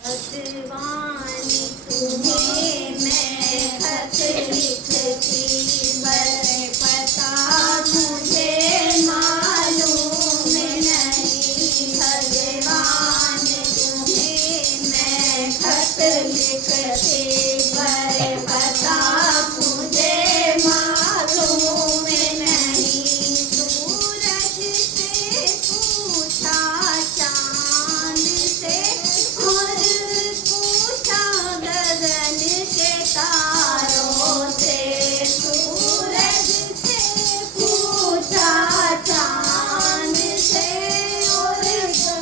भगवान तुम्हें मैं खत लिखती, पर पता मुझे मालूम नहीं। भगवान तुम्हें मैं खत लिखती, पर पता मुझे मालूम नहीं। सूरज से पूछा, चांद से और पूछा गगन के तारों से। सूरज से पूछा, चांद से और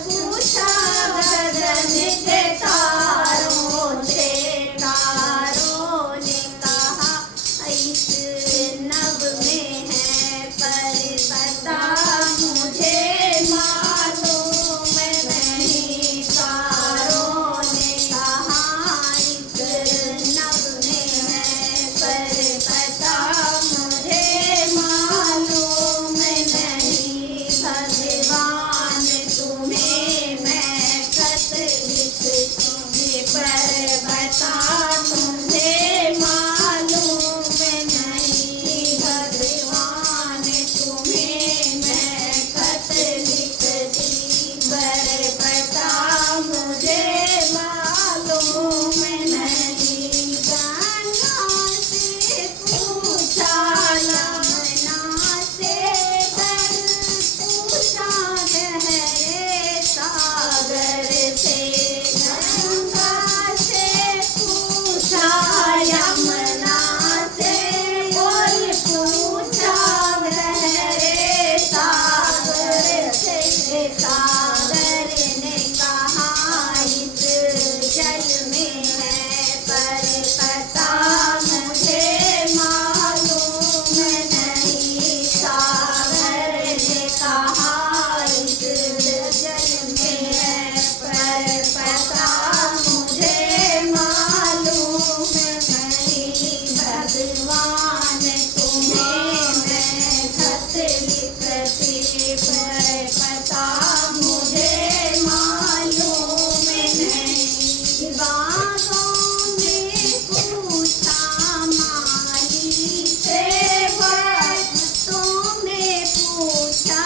पूछा गगन के तारों से। तारों ने कहा इस नभ में है, पर पता मुझे मालूम नहीं। तारों ने कहा इस नभ में है, पर पता मुझे मालूम नहीं। भगवान तुम्हें मैं खत लिखती, पर पता मुझे मालूम नहीं। भगवान तुम्हें मैं खत लिखती, पर पता मुझे मालूम नहीं। गंगा से पूछा, यमुना से कर पूछा, गहरे सागर से। गंगा से पूछा, यमुना से और पूछा गहरे सागर से। सागर ने कहा इस जल में है, पर पता मुझे मालूम नहीं। सागर ने कहा इस जल में है, पर पता मुझे मालूम नहीं। भगवान तुम्हें मैं खत लिखती, पर पता मुझे मालूम नहीं। बागों में पूछा माली से, बातों में पूछा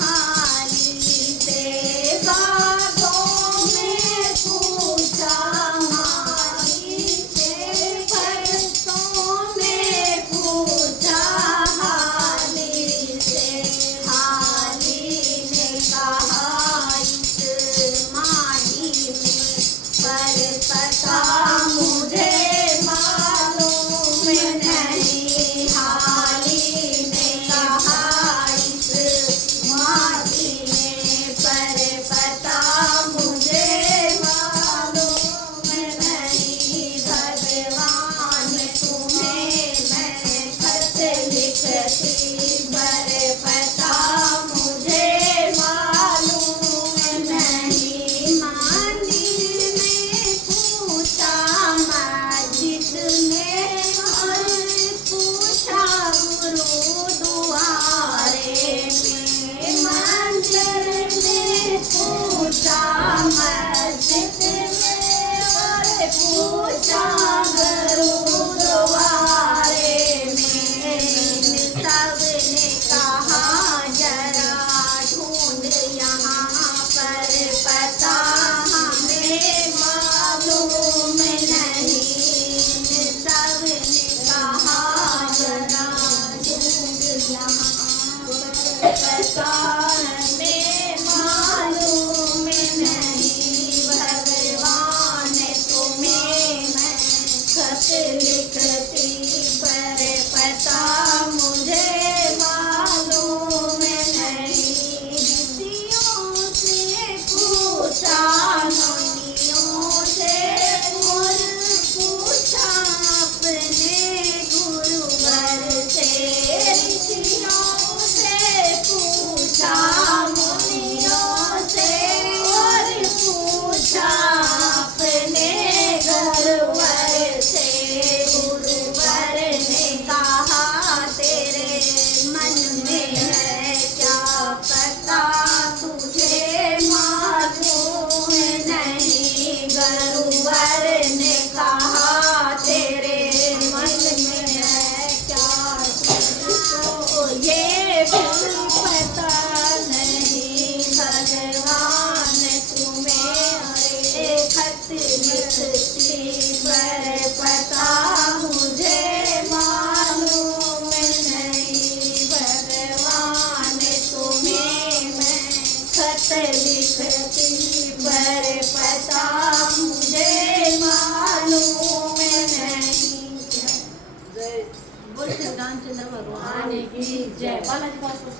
हाली से। बागों में पूछा माली से, बातों में पूछा हाली से। हाली ने कहा इस माली में, पर पता मुझे मालूम नहीं। हाली ने कहा इस माली में, पर पता मुझे मालूम नहीं। भगवान तुम्हें मैं खत लिखती, पर पता मुझे मालूम नहीं। मंदिर में पूछा, मस्जिद में और पूछा गुरुद्वारे में। मंदिर में पूछा, मस्जिद में और पूछा गुरुद्वारे में। सबने कहा जरा ढूंढ यहाँ पर, पता हमें मालूम नहीं। सबने कहा जरा ढूंढ यहाँ पर, पता हमें मालूम नहीं। भगवान तुम्हें मैं खत लिखती, पर पता मुझे मालूम नहीं। ऋषियों से पूछा, मुनियों से और पूछा अपने गुरुवर से। ऋषियों से पूछा, जय बालाजी बापू।